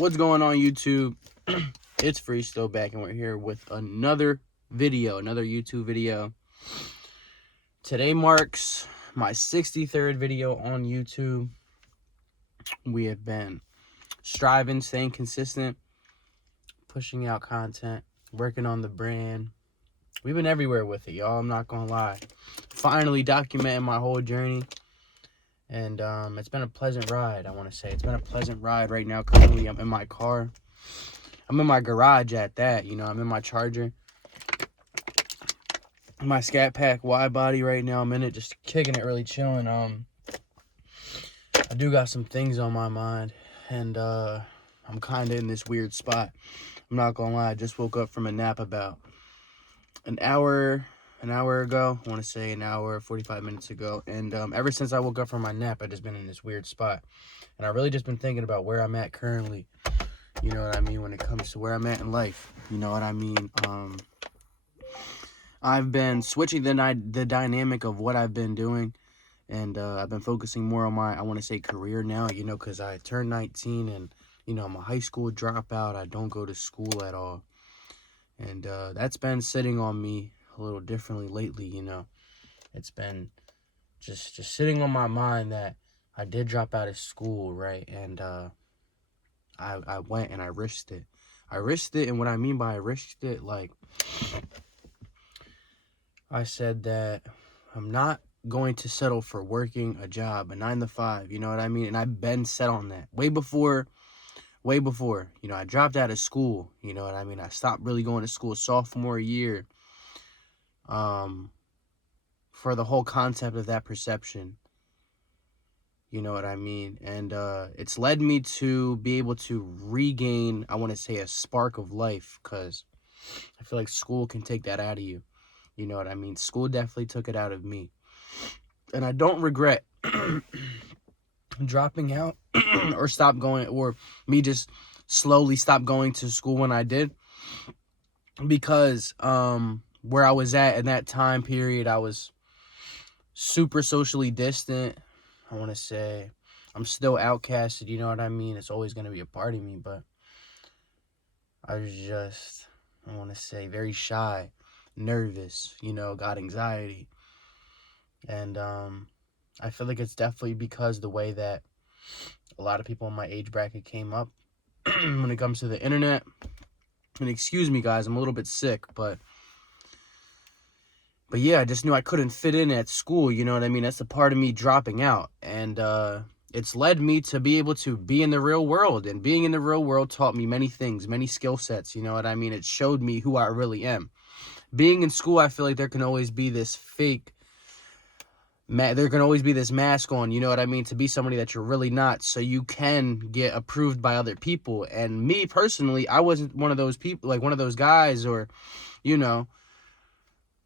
What's going on, YouTube? It's Free still back, and we're here with another YouTube video. Today marks my 63rd video on YouTube. We have been striving, staying consistent, pushing out content, working on the brand. We've been everywhere with it, y'all. I'm not gonna lie. Finally documenting my whole journey. And it's been a pleasant ride, I want to say. It's been a pleasant ride right now. Currently, I'm in my car. I'm in my garage at that, I'm in my Charger. My Scat Pack wide body right now. I'm in it, just kicking it, really chilling. I do got some things on my mind, and I'm kind of in this weird spot. I'm not gonna lie. I just woke up from a nap about an hour ago. I want to say an hour, 45 minutes ago. And ever since I woke up from my nap, I've just been in this weird spot. And I've really just been thinking about where I'm at currently. You know what I mean? When it comes to where I'm at in life. You know what I mean? I've been switching the dynamic of what I've been doing. And I've been focusing more on my, I want to say, career now. Because I turned 19 and, I'm a high school dropout. I don't go to school at all. And that's been sitting on me a little differently lately, It's been just sitting on my mind that I did drop out of school, right? And I went and I risked it. And what I mean by I risked it, like, I said that I'm not going to settle for working a job, a 9 to 5, you know what I mean? And I've been set on that way before, I dropped out of school, you know what I mean? I stopped really going to school sophomore year, for the whole concept of that perception, you know what I mean? And it's led me to be able to regain, I want to say, a spark of life, because I feel like school can take that out of you, you know what I mean? School definitely took it out of me, and I don't regret dropping out or stop going, or me just slowly stop going to school when I did, because where I was at in that time period, I was super socially distant. I want to say I'm still outcasted, you know what I mean? It's always going to be a part of me, but I was just, I want to say, very shy, nervous, got anxiety. And I feel like it's definitely because the way that a lot of people in my age bracket came up when it comes to the internet. And excuse me, guys, I'm a little bit sick, but yeah, I just knew I couldn't fit in at school, you know what I mean? That's a part of me dropping out. And it's led me to be able to be in the real world. And being in the real world taught me many things, many skill sets, you know what I mean? It showed me who I really am. Being in school, I feel like there can always be this fake, there can always be this mask on, you know what I mean? To be somebody that you're really not, so you can get approved by other people. And me, personally, I wasn't one of those people, like one of those guys, or,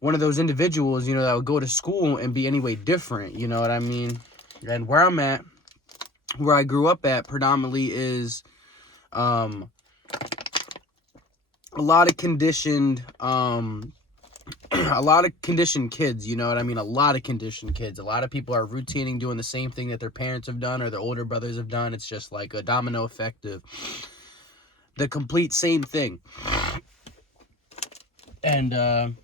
one of those individuals, that would go to school and be any way different, you know what I mean? And where I'm at, where I grew up at predominantly is a lot of conditioned, a lot of conditioned kids, you know what I mean? A lot of conditioned kids. A lot of people are routining doing the same thing that their parents have done or their older brothers have done. It's just like a domino effect of the complete same thing. And,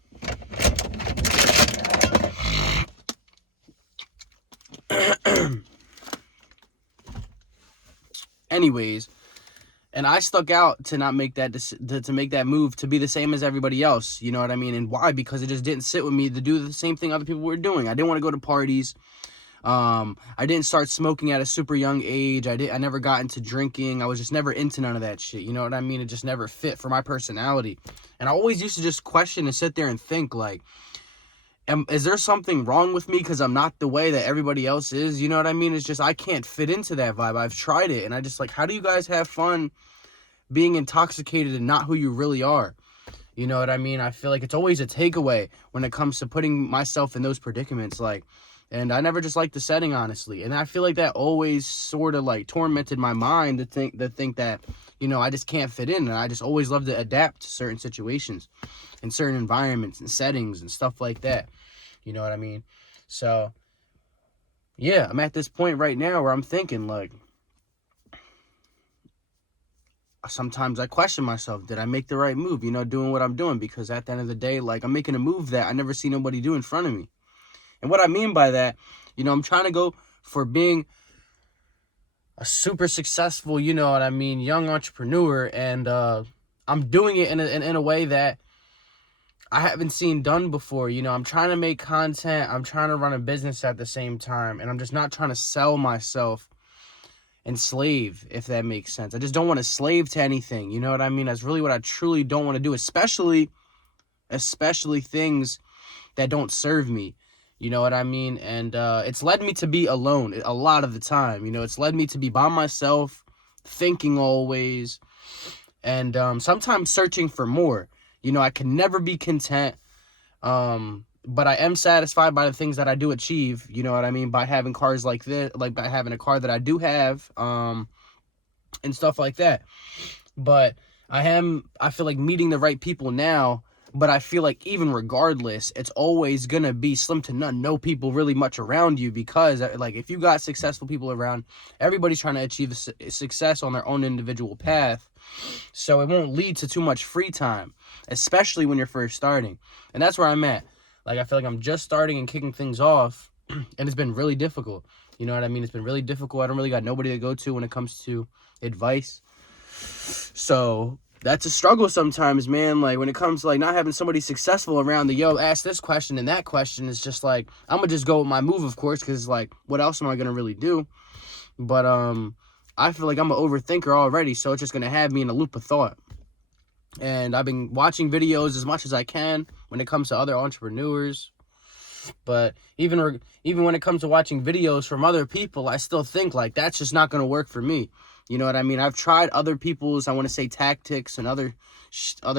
anyways, and I stuck out to not make that, to make that move to be the same as everybody else, you know what I mean? And why? Because it just didn't sit with me to do the same thing other people were doing. I didn't want to go to parties. I didn't start smoking at a super young age. I never got into drinking. I was just never into none of that shit, you know what I mean? It just never fit for my personality. And I always used to just question and sit there and think, like, is there something wrong with me because I'm not the way that everybody else is? You know what I mean? It's just, I can't fit into that vibe. I've tried it, and I just, like, how do you guys have fun being intoxicated and not who you really are? You know what I mean? I feel like it's always a takeaway when it comes to putting myself in those predicaments, like, and I never just liked the setting, honestly. And I feel like that always sort of, like, tormented my mind to think that, I just can't fit in. And I just always love to adapt to certain situations and certain environments and settings and stuff like that. You know what I mean? So, yeah, I'm at this point right now where I'm thinking, like, sometimes I question myself. Did I make the right move, doing what I'm doing? Because at the end of the day, like, I'm making a move that I never see nobody do in front of me. And what I mean by that, I'm trying to go for being a super successful, young entrepreneur. And I'm doing it in a way that I haven't seen done before. I'm trying to make content. I'm trying to run a business at the same time. And I'm just not trying to sell myself and slave, if that makes sense. I just don't want to slave to anything. You know what I mean? That's really what I truly don't want to do, especially things that don't serve me. You know what I mean? And it's led me to be alone a lot of the time. It's led me to be by myself, thinking always, and sometimes searching for more. I can never be content, but I am satisfied by the things that I do achieve. You know what I mean? By having cars like this, like by having a car that I do have, and stuff like that. But I feel like meeting the right people now. But I feel like even regardless, it's always going to be slim to none. No people really much around you, because like if you got successful people around, everybody's trying to achieve success on their own individual path. So it won't lead to too much free time, especially when you're first starting. And that's where I'm at. Like, I feel like I'm just starting and kicking things off, and it's been really difficult. You know what I mean? It's been really difficult. I don't really got nobody to go to when it comes to advice. So that's a struggle sometimes, man. Like, when it comes to like not having somebody successful around, ask this question and that question, is just like, I'm gonna just go with my move, of course, because like, what else am I gonna really do? But I feel like I'm an overthinker already, so it's just gonna have me in a loop of thought. And I've been watching videos as much as I can when it comes to other entrepreneurs. But even when it comes to watching videos from other people, I still think like that's just not going to work for me. You know what I mean? I've tried other people's, I want to say, tactics and other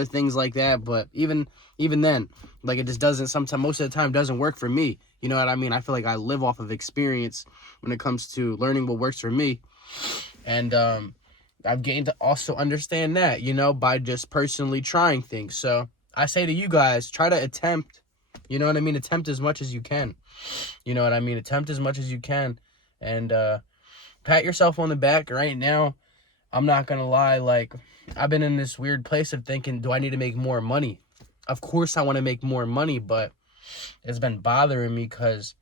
things like that, but even then, like, it just doesn't, sometimes, most of the time, doesn't work for me. You know what I mean? I feel like I live off of experience when it comes to learning what works for me. And I've gained to also understand that, by just personally trying things. So I say to you guys, try to attempt. You know what I mean? Attempt as much as you can. You know what I mean? Attempt as much as you can. And pat yourself on the back. Right now, I'm not going to lie. Like, I've been in this weird place of thinking, do I need to make more money? Of course I want to make more money, but it's been bothering me because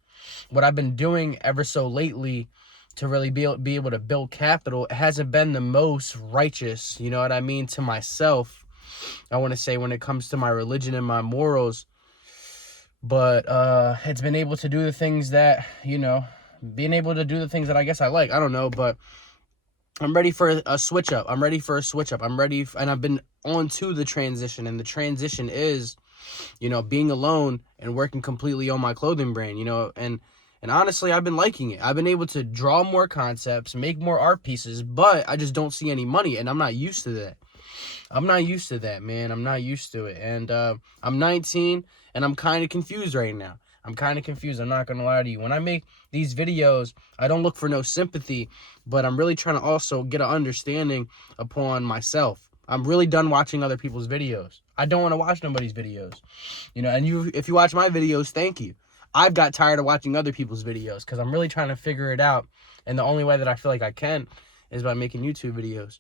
what I've been doing ever so lately to really be able to build capital, it hasn't been the most righteous, you know what I mean, to myself. I want to say, when it comes to my religion and my morals. But it's been able to do the things that, being able to do the things that I guess I like. I don't know, but I'm ready for a switch up. I'm ready, and I've been on to the transition. And the transition is, being alone and working completely on my clothing brand, and honestly, I've been liking it. I've been able to draw more concepts, make more art pieces, but I just don't see any money, and I'm not used to that. I'm not used to that, man. I'm not used to it. And I'm 19, and I'm kind of confused right now. I'm not going to lie to you. When I make these videos, I don't look for no sympathy, but I'm really trying to also get an understanding upon myself. I'm really done watching other people's videos. I don't want to watch nobody's videos. And if you watch my videos, thank you. I've got tired of watching other people's videos because I'm really trying to figure it out. And the only way that I feel like I can is by making YouTube videos.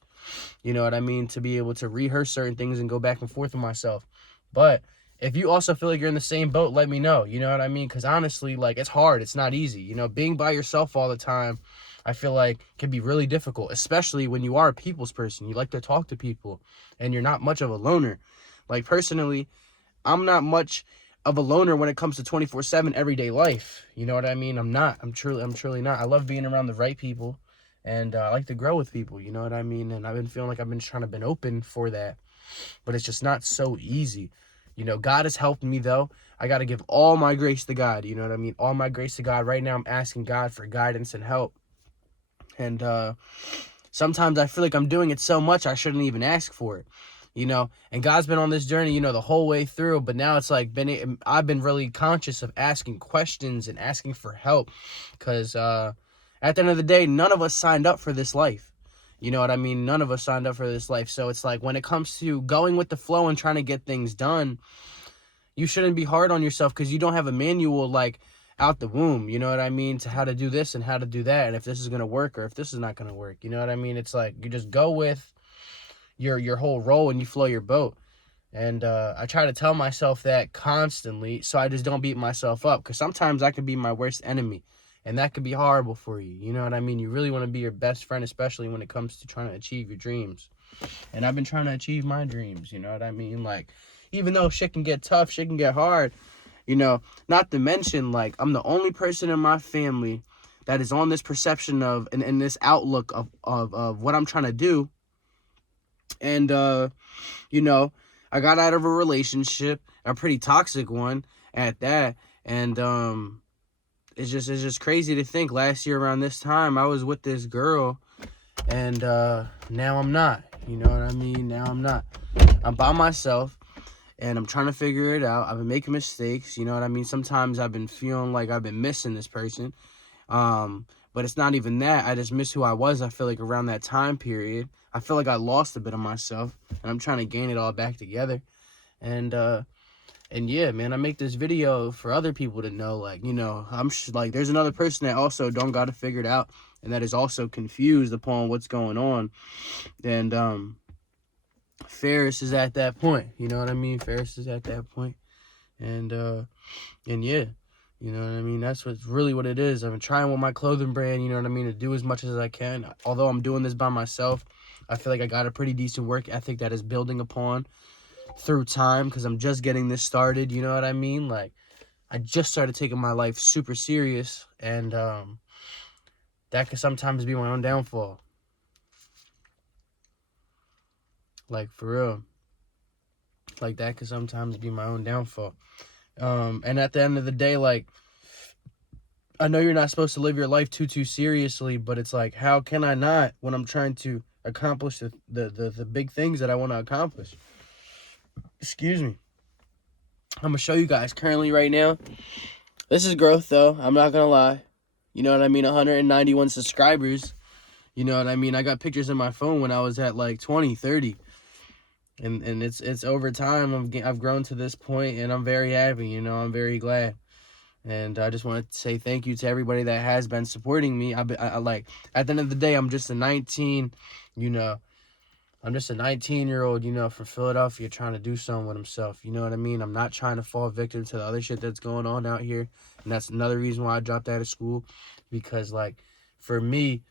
You know what I mean? To be able to rehearse certain things and go back and forth with myself. But if you also feel like you're in the same boat, let me know. You know what I mean? Because honestly, like, it's hard. It's not easy. Being by yourself all the time, I feel like can be really difficult, especially when you are a people's person. You like to talk to people and you're not much of a loner. Like, personally, I'm not much of a loner when it comes to 24/7 everyday life. You know what I mean? I'm not. I'm truly not. I love being around the right people, and I like to grow with people. You know what I mean? And I've been feeling like I've been open for that, but it's just not so easy. God has helped me, though. I got to give all my grace to God. You know what I mean? All my grace to God. Right now, I'm asking God for guidance and help. And sometimes I feel like I'm doing it so much I shouldn't even ask for it. And God's been on this journey, the whole way through, but now it's like I've been really conscious of asking questions and asking for help, because at the end of the day, none of us signed up for this life. You know what I mean? None of us signed up for this life. So it's like, when it comes to going with the flow and trying to get things done, you shouldn't be hard on yourself, because you don't have a manual like out the womb, you know what I mean, to how to do this and how to do that, and if this is going to work or if this is not going to work. You know what I mean? It's like, you just go with your whole role and you flow your boat. And I try to tell myself that constantly so I just don't beat myself up, because sometimes I could be my worst enemy, and that could be horrible for you. You know what I mean? You really want to be your best friend, especially when it comes to trying to achieve your dreams. And I've been trying to achieve my dreams, you know what I mean? Like, even though shit can get tough, shit can get hard, you know, not to mention, like, I'm the only person in my family that is on this perception of, and this outlook of what I'm trying to do. And, you know, I got out of a relationship, a pretty toxic one at that. And, it's just crazy to think last year around this time I was with this girl, and now I'm not. You know what I mean? Now I'm not. I'm by myself, and I'm trying to figure it out. I've been making mistakes. You know what I mean? Sometimes I've been feeling like I've been missing this person. But it's not even that. I just miss who I was. I feel like around that time period, I feel like I lost a bit of myself, and I'm trying to gain it all back together. And yeah, man, I make this video for other people to know, like, you know, like, there's another person that also don't got it figured out, and that is also confused upon what's going on. And Ferris is at that point, you know what I mean? Ferris is at that point. And yeah, you know what I mean? That's really what it is. I've been trying with my clothing brand, you know what I mean, to do as much as I can. Although I'm doing this by myself, I feel like I got a pretty decent work ethic that is building upon through time, because I'm just getting this started, you know what I mean? Like, I just started taking my life super serious, and that could sometimes be my own downfall. Like, for real. Like, that could sometimes be my own downfall. And at the end of the day, like, I know you're not supposed to live your life too seriously, but it's like, how can I not when I'm trying to accomplish the big things that I want to accomplish? Excuse me. I'm gonna show you guys currently right now. This is growth, though. I'm not gonna lie. You know what I mean? 191 subscribers. You know what I mean? I got pictures in my phone when I was at like 20, 30. And it's over time. I've grown to this point, and I'm very happy. You know, I'm very glad. And I just want to say thank you to everybody that has been supporting me. I like, at the end of the day, I'm just a 19, you know, I'm just a 19-year-old, you know, from Philadelphia trying to do something with himself. You know what I mean? I'm not trying to fall victim to the other shit that's going on out here. And that's another reason why I dropped out of school. Because, like, for me,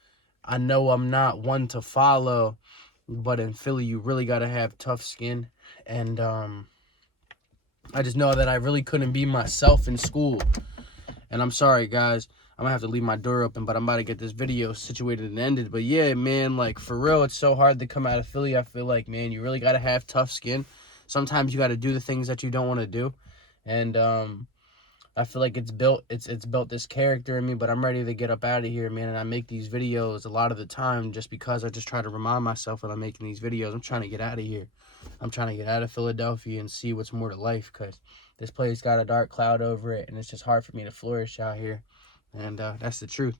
I know I'm not one to follow. But in Philly, you really got to have tough skin. And I just know that I really couldn't be myself in school. And I'm sorry, guys. I'm going to have to leave my door open, but I'm about to get this video situated and ended. But yeah, man, like, for real, it's so hard to come out of Philly. I feel like, man, you really got to have tough skin. Sometimes you got to do the things that you don't want to do. And I feel like it's built this character in me, but I'm ready to get up out of here, man. And I make these videos a lot of the time just because I just try to remind myself when I'm making these videos, I'm trying to get out of here. I'm trying to get out of Philadelphia and see what's more to life, because this place got a dark cloud over it, and it's just hard for me to flourish out here. And that's the truth.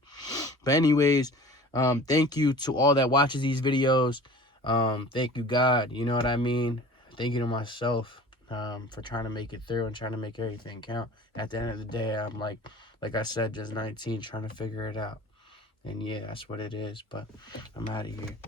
But anyways, thank you to all that watches these videos. Thank you, God. You know what I mean? Thank you to myself for trying to make it through and trying to make everything count. At the end of the day, I'm like I said, just 19, trying to figure it out. And yeah, that's what it is. But I'm out of here.